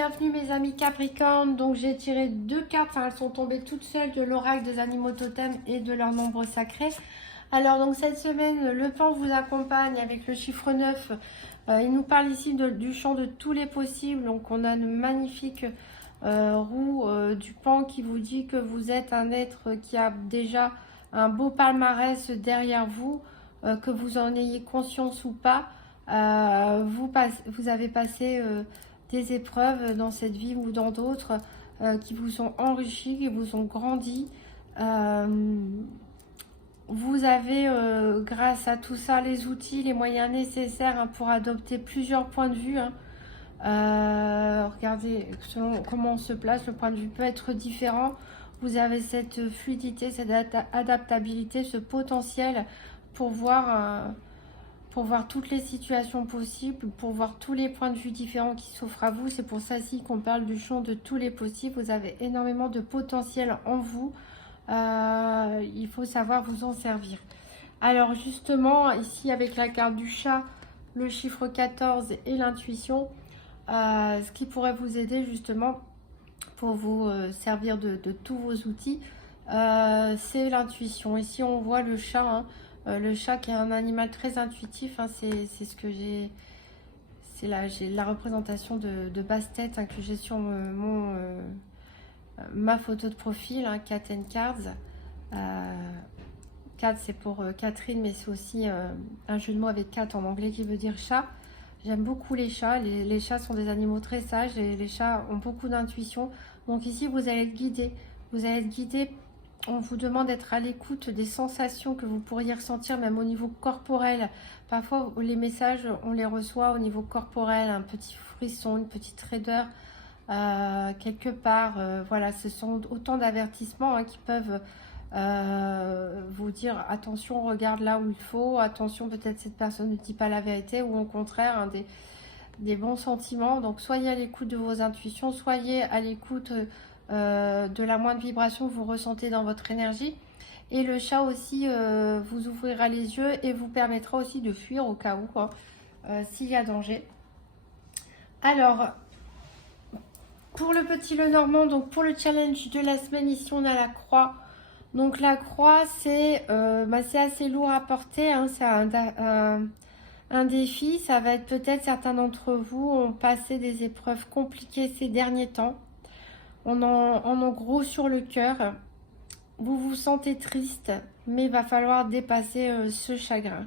bienvenue mes amis Capricorne. Donc j'ai tiré deux cartes, enfin elles sont tombées toutes seules de l'oracle des animaux totems et de leurs nombres sacrés. Alors donc cette semaine, le pan vous accompagne avec le chiffre 9. Il nous parle ici du champ de tous les possibles. Donc on a une magnifique roue du pan qui vous dit que vous êtes un être qui a déjà un beau palmarès derrière vous, que vous en ayez conscience ou pas. Vous avez passé des épreuves dans cette vie ou dans d'autres qui vous ont enrichi, qui vous ont grandi. Vous avez, grâce à tout ça, les outils, les moyens nécessaires pour adopter plusieurs points de vue. Regardez, selon comment on se place, le point de vue peut être différent. Vous avez cette fluidité, cette adaptabilité, ce potentiel pour voir toutes les situations possibles, pour voir tous les points de vue différents qui s'offrent à vous. C'est pour ça aussi qu'on parle du champ de tous les possibles. Vous avez énormément de potentiel en vous. Il faut savoir vous en servir. Alors justement, ici avec la carte du chat, le chiffre 14 et l'intuition, ce qui pourrait vous aider justement pour vous servir de tous vos outils, c'est l'intuition. Ici on voit le chat, le chat qui est un animal très intuitif, c'est ce que j'ai. J'ai la représentation de basse-tête que j'ai sur ma photo de profil, Cat and Cards. Cat c'est pour Catherine, mais c'est aussi un jeu de mots avec cat en anglais qui veut dire chat. J'aime beaucoup les chats. Les chats sont des animaux très sages et les chats ont beaucoup d'intuition. Donc ici vous allez être guidé. Vous allez être guidé. On vous demande d'être à l'écoute des sensations que vous pourriez ressentir même au niveau corporel. Parfois les messages on les reçoit au niveau corporel, un petit frisson, une petite raideur quelque part. Voilà, ce sont autant d'avertissements qui peuvent vous dire attention, regarde là où il faut, attention, peut-être cette personne ne dit pas la vérité, ou au contraire des bons sentiments. Donc soyez à l'écoute de vos intuitions, soyez à l'écoute de la moindre vibration que vous ressentez dans votre énergie. Et le chat aussi vous ouvrira les yeux et vous permettra aussi de fuir au cas où s'il y a danger. Alors pour le petit Lenormand, donc pour le challenge de la semaine, ici on a la croix. Donc la croix c'est assez lourd à porter, c'est un défi. Ça va être peut-être certains d'entre vous ont passé des épreuves compliquées ces derniers temps. On en a gros sur le cœur. Vous vous sentez triste, mais il va falloir dépasser ce chagrin.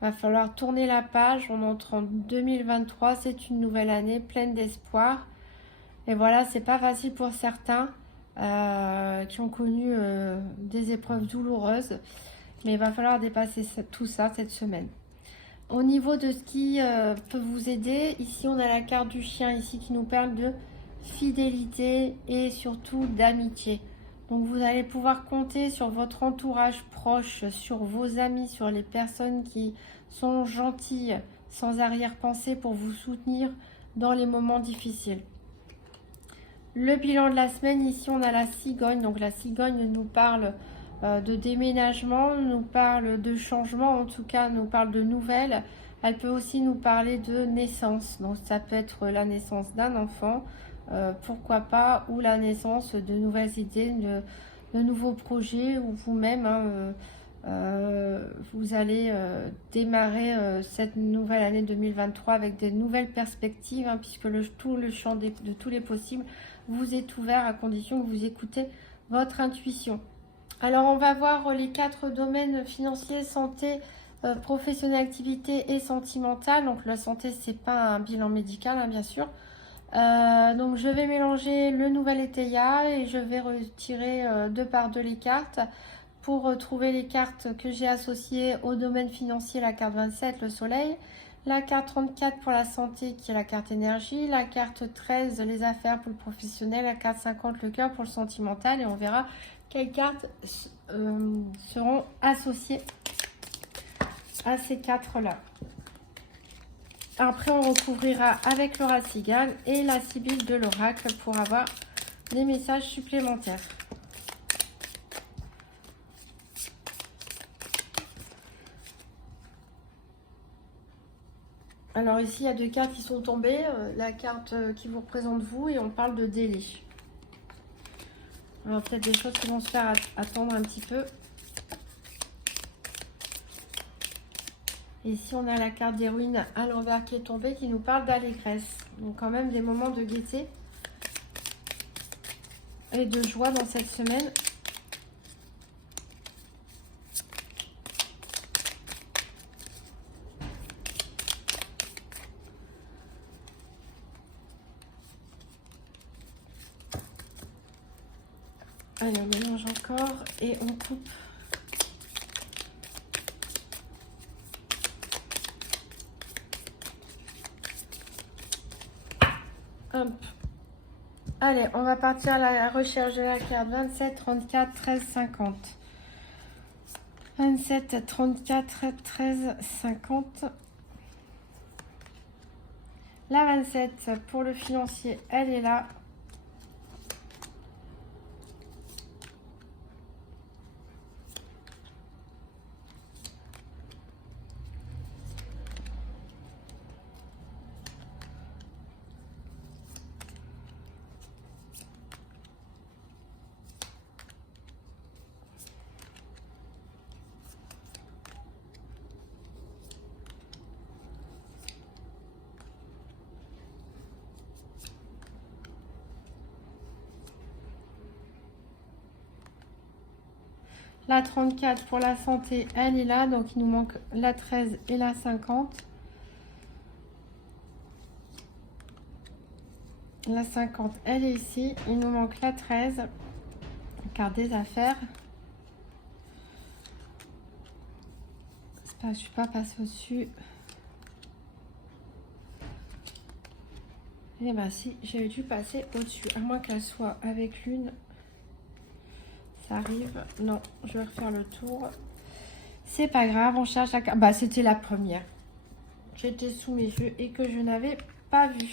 Il va falloir tourner la page. On entre en 2023, c'est une nouvelle année pleine d'espoir. Et voilà, c'est pas facile pour certains qui ont connu des épreuves douloureuses, mais il va falloir dépasser tout ça cette semaine. Au niveau de ce qui peut vous aider, ici on a la carte du chien ici qui nous parle de fidélité et surtout d'amitié. Donc vous allez pouvoir compter sur votre entourage proche, sur vos amis, sur les personnes qui sont gentilles, sans arrière-pensée pour vous soutenir dans les moments difficiles. Le bilan de la semaine, ici on a la cigogne. Donc la cigogne nous parle de déménagement, nous parle de changement, en tout cas nous parle de nouvelles. Elle peut aussi nous parler de naissance. Donc ça peut être la naissance d'un enfant, pourquoi pas, ou la naissance de nouvelles idées, de nouveaux projets, ou vous-même, vous allez démarrer cette nouvelle année 2023 avec des nouvelles perspectives, puisque tout le champ de tous les possibles vous est ouvert à condition que vous écoutez votre intuition. Alors on va voir les 4 domaines financiers, santé, professionnelle, activité et sentimentale. Donc la santé, c'est pas un bilan médical, bien sûr. Donc je vais mélanger le nouvel étaya et je vais retirer 2 par 2 les cartes pour trouver les cartes que j'ai associées au domaine financier. La carte 27, le soleil. La carte 34 pour la santé qui est la carte énergie. La carte 13, les affaires pour le professionnel. La carte 50, le cœur pour le sentimental. Et on verra quelles cartes seront associées à ces 4-là. Après, on recouvrira avec Laura Cigale et la Sibylle de l'oracle pour avoir des messages supplémentaires. Alors ici, il y a deux cartes qui sont tombées. La carte qui vous représente vous et on parle de délai. Alors peut-être des choses qui vont se faire attendre un petit peu. Et ici, on a la carte des ruines à l'envers qui est tombée, qui nous parle d'allégresse. Donc quand même des moments de gaieté et de joie dans cette semaine. Allez, on mélange encore et on coupe. Hop. Allez, on va partir à la recherche de la carte 27, 34, 13, 50. 27, 34, 13, 50. La 27, pour le financier, elle est là. La 34 pour la santé, elle est là. Donc, il nous manque la 13 et la 50. La 50, elle est ici. Il nous manque la 13. Carte des affaires. C'est pas, je suis pas passée au-dessus. Et ben si, j'ai dû passer au-dessus. À moins qu'elle soit avec l'une. Ça arrive. Non, je vais refaire le tour. C'est pas grave, on cherche la carte. Bah, c'était la première. J'étais sous mes yeux et que je n'avais pas vu.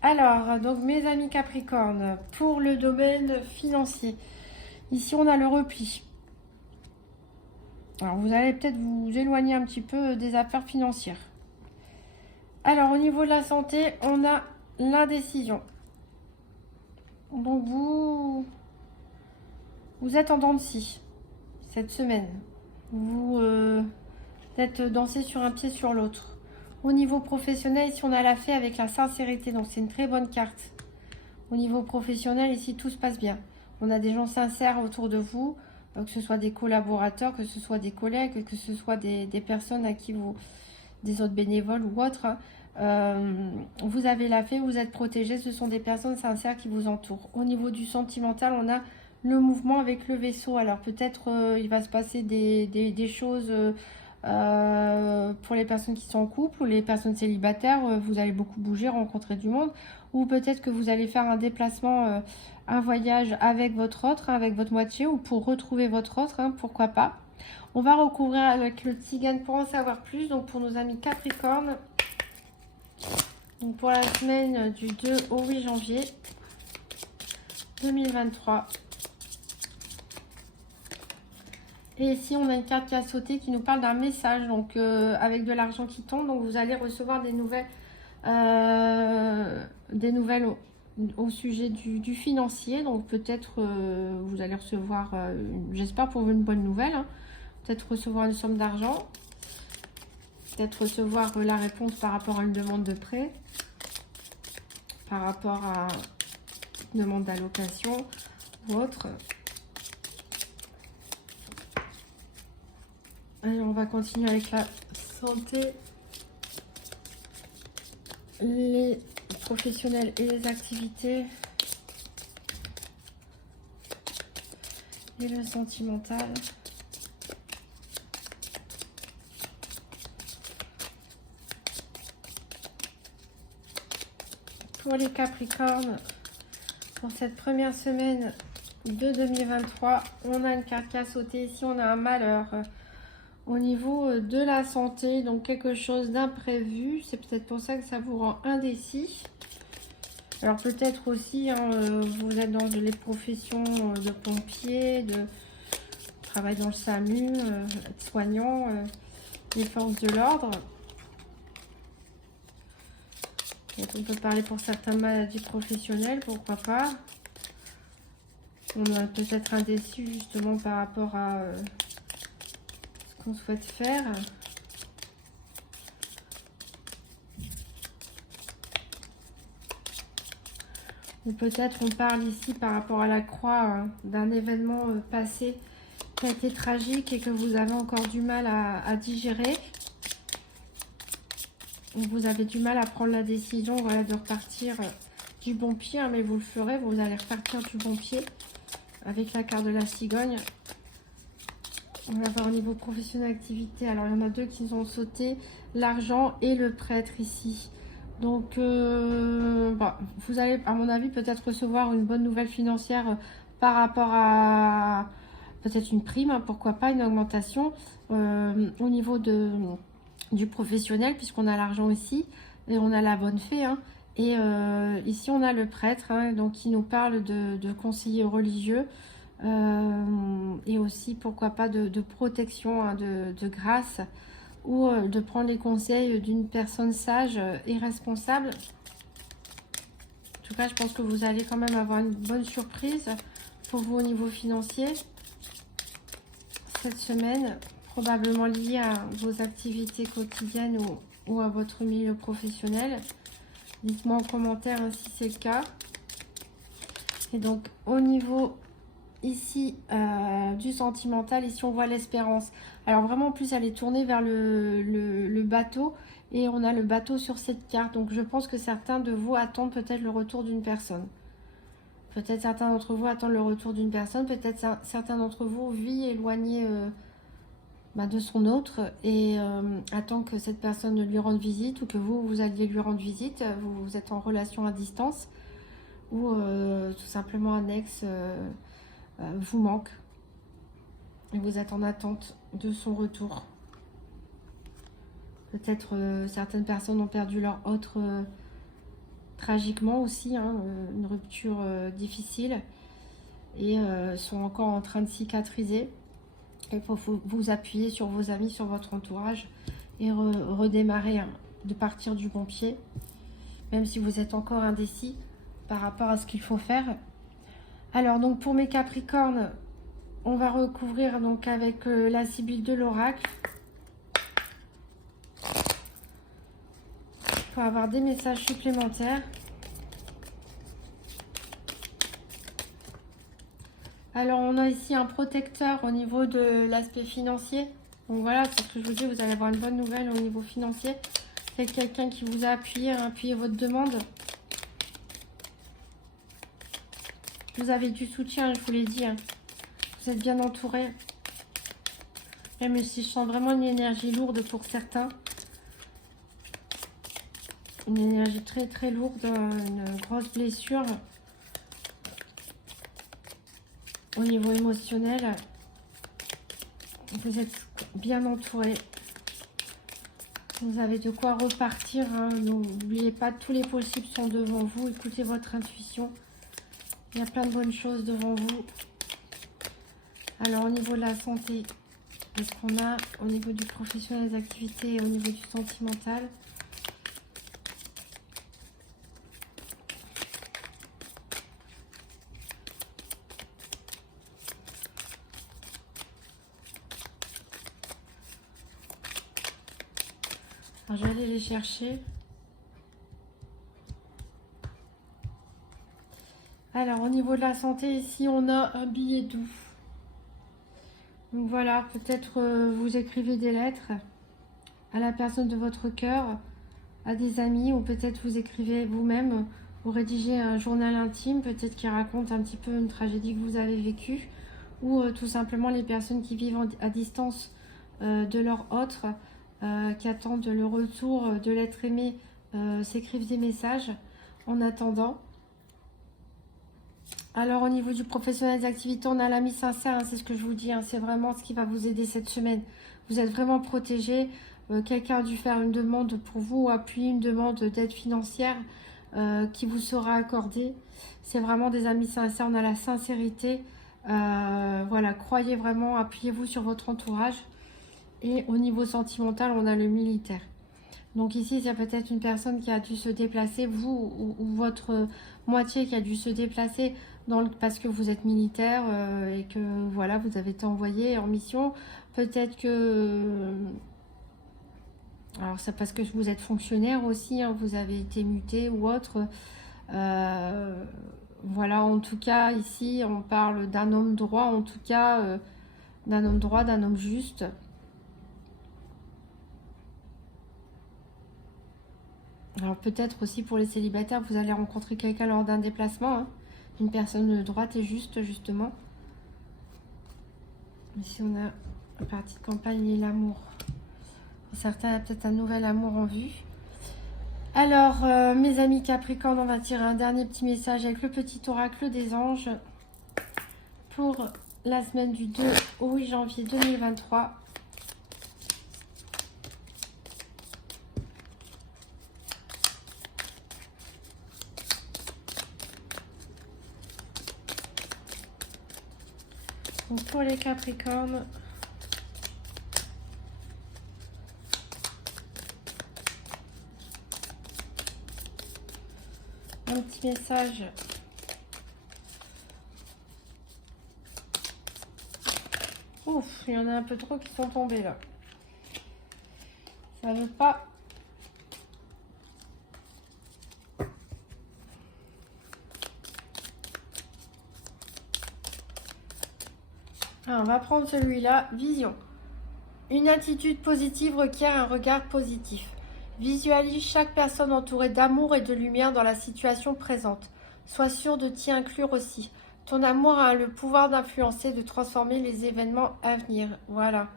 Alors, donc mes amis Capricorne, pour le domaine financier, ici on a le repli. Alors vous allez peut-être vous éloigner un petit peu des affaires financières. Alors au niveau de la santé, on a l'indécision. Donc vous êtes en dents de scie cette semaine. Vous êtes dansé sur un pied sur l'autre. Au niveau professionnel, ici on a la fée avec la sincérité, donc c'est une très bonne carte. Au niveau professionnel, ici tout se passe bien. On a des gens sincères autour de vous, que ce soit des collaborateurs, que ce soit des collègues, que ce soit des personnes à qui vous, des autres bénévoles ou autres. Vous avez la fée, vous êtes protégés, ce sont des personnes sincères qui vous entourent. Au niveau du sentimental, on a le mouvement avec le vaisseau. Alors peut-être il va se passer des choses pour les personnes qui sont en couple ou les personnes célibataires. Vous allez beaucoup bouger, rencontrer du monde. Ou peut-être que vous allez faire un déplacement, un voyage avec votre autre, avec votre moitié, ou pour retrouver votre autre, pourquoi pas. On va recouvrir avec le Tzigane pour en savoir plus. Donc pour nos amis Capricorne, donc pour la semaine du 2 au 8 janvier 2023. Et ici, on a une carte qui a sauté qui nous parle d'un message, donc avec de l'argent qui tombe. Donc vous allez recevoir des nouvelles au sujet du financier. Donc peut-être vous allez recevoir, j'espère pour vous, une bonne nouvelle. Peut-être recevoir une somme d'argent. Peut-être recevoir la réponse par rapport à une demande de prêt. Par rapport à une demande d'allocation ou autre. Allez, on va continuer avec la santé, les professionnels et les activités, et le sentimental. Pour les Capricornes, pour cette première semaine de 2023, on a une carte qui a sauté. Ici, on a un malheur. Au niveau de la santé, donc quelque chose d'imprévu, c'est peut-être pour ça que ça vous rend indécis. Alors peut-être aussi, vous êtes dans les professions de pompiers, de travail dans le SAMU, soignant. les forces de l'ordre. On peut parler pour certaines maladies professionnelles, pourquoi pas. On a peut-être indécis justement par rapport à ce qu'on souhaite faire. Ou peut-être on parle ici par rapport à la croix d'un événement passé qui a été tragique et que vous avez encore du mal à digérer. Vous avez du mal à prendre la décision, voilà, de repartir du bon pied, mais vous le ferez, vous allez repartir du bon pied avec la carte de la cigogne. On va voir au niveau professionnel activité. Alors il y en a deux qui ont sauté, l'argent et le prêtre ici. Donc vous allez, à mon avis, peut-être recevoir une bonne nouvelle financière par rapport à peut-être une prime, hein, pourquoi pas une augmentation au niveau du professionnel, puisqu'on a l'argent ici et on a la bonne fée, hein. Et ici on a le prêtre, hein, donc qui nous parle de conseiller religieux et aussi pourquoi pas de protection, hein, de grâce, ou de prendre les conseils d'une personne sage et responsable. En tout cas, je pense que vous allez quand même avoir une bonne surprise pour vous au niveau financier cette semaine, probablement liée à vos activités quotidiennes ou à votre milieu professionnel. Dites-moi en commentaire hein, si c'est le cas. Et donc, au niveau ici du sentimental, ici on voit l'espérance. Alors vraiment, en plus, elle est tournée vers le bateau. Et on a le bateau sur cette carte. Donc, je pense que certains de vous attendent peut-être le retour d'une personne. Peut-être certains d'entre vous attendent le retour d'une personne. Peut-être certains d'entre vous vivent éloignés de son autre et attend que cette personne lui rende visite ou que vous alliez lui rendre visite. Vous êtes en relation à distance ou tout simplement un ex vous manque et vous êtes en attente de son retour. Peut-être certaines personnes ont perdu leur autre tragiquement aussi, hein, une rupture difficile et sont encore en train de cicatriser. Il faut vous appuyer sur vos amis, sur votre entourage et redémarrer, hein, de partir du bon pied, même si vous êtes encore indécis par rapport à ce qu'il faut faire. Alors donc pour mes Capricornes, on va recouvrir donc avec la Sibylle de l'oracle pour avoir des messages supplémentaires. Alors on a ici un protecteur au niveau de l'aspect financier. Donc voilà, c'est ce que je vous dis, vous allez avoir une bonne nouvelle au niveau financier. C'est quelqu'un qui vous a appuyé votre demande. Vous avez du soutien, je vous l'ai dit, hein. Vous êtes bien entouré. Même si je sens vraiment une énergie lourde pour certains. Une énergie très très lourde, une grosse blessure. Au niveau émotionnel, vous êtes bien entouré. Vous avez de quoi repartir, hein. N'oubliez pas, tous les possibles sont devant vous. Écoutez votre intuition. Il y a plein de bonnes choses devant vous. Alors au niveau de la santé, qu'est-ce qu'on a? Au niveau du professionnel, des activités et au niveau du sentimental. Alors, je vais aller les chercher. Alors, au niveau de la santé, ici, on a un billet doux. Donc voilà, peut-être vous écrivez des lettres à la personne de votre cœur, à des amis, ou peut-être vous écrivez vous-même, vous rédigez un journal intime, peut-être qui raconte un petit peu une tragédie que vous avez vécue, ou tout simplement les personnes qui vivent à distance de leur autre, qui attendent le retour de l'être aimé, s'écrivent des messages en attendant. Alors au niveau du professionnel des activités, on a l'ami sincère, hein, c'est ce que je vous dis, hein, c'est vraiment ce qui va vous aider cette semaine. Vous êtes vraiment protégé. Quelqu'un a dû faire une demande pour vous ou appuyer une demande d'aide financière qui vous sera accordée. C'est vraiment des amis sincères, on a la sincérité. Voilà, croyez vraiment, appuyez-vous sur votre entourage. Et au niveau sentimental, on a le militaire. Donc ici, il y a peut-être une personne qui a dû se déplacer, vous ou votre moitié qui a dû se déplacer parce que vous êtes militaire et que voilà, vous avez été envoyé en mission. Peut-être que... Alors c'est parce que vous êtes fonctionnaire aussi, hein, vous avez été muté ou autre. Voilà, en tout cas, ici, on parle d'un homme droit, en tout cas, d'un homme droit, d'un homme juste. Alors peut-être aussi pour les célibataires, vous allez rencontrer quelqu'un lors d'un déplacement, hein, une personne droite et juste, justement. Ici, on a la partie de campagne et l'amour. Pour certains, il y a peut-être un nouvel amour en vue. Alors, mes amis Capricorne, on va tirer un dernier petit message avec le petit oracle des anges pour la semaine du 2 au 8 janvier 2023. Donc pour les Capricornes, un petit message. Ouf, il y en a un peu trop qui sont tombés là. Ça veut pas. Ah, on va prendre celui-là. Vision. Une attitude positive requiert un regard positif. Visualise chaque personne entourée d'amour et de lumière dans la situation présente. Sois sûr de t'y inclure aussi. Ton amour a le pouvoir d'influencer, de transformer les événements à venir. Voilà.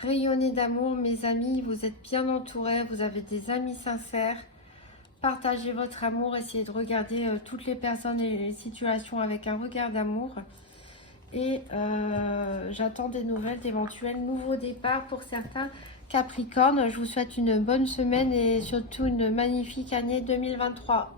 Rayonnez d'amour, mes amis. Vous êtes bien entourés. Vous avez des amis sincères. Partagez votre amour. Essayez de regarder toutes les personnes et les situations avec un regard d'amour. Et j'attends des nouvelles d'éventuels nouveaux départs pour certains Capricornes. Je vous souhaite une bonne semaine et surtout une magnifique année 2023.